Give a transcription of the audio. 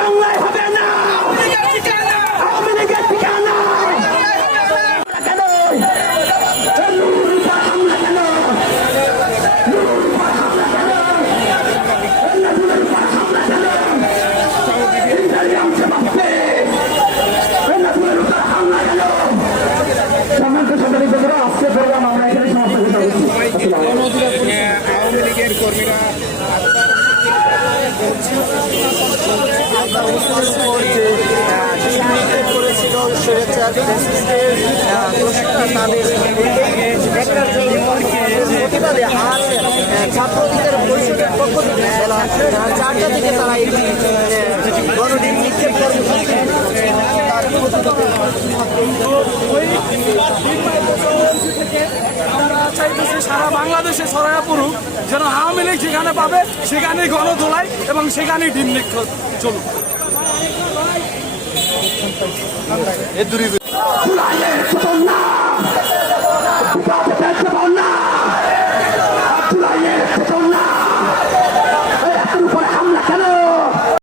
বাংলায় হবে না। আওয়ামী লীগের ঠিকানা কেন? হামলা কেন? আজকে প্রোগ্রাম আমরা এখানে সমাপ্ত করছি। আওয়ামী লীগের কর্মীরা করেছিল স্বেচ্ছার প্রতিবাদে আজ ছাত্রলীগের পরিষদের পক্ষ থেকে বেলা 4টা থেকে তারা একটি গণদিন নিক্ষেপ কর্মসূচি আমরা চাইতেছি সারা বাংলাদেশে ছড়াইয়া পড়ুক, যেন আওয়ামী লীগ যেখানে পাবে সেখানেই গণদোলাই এবং সেখানেই ডিম নিক্ষেপ চলুক।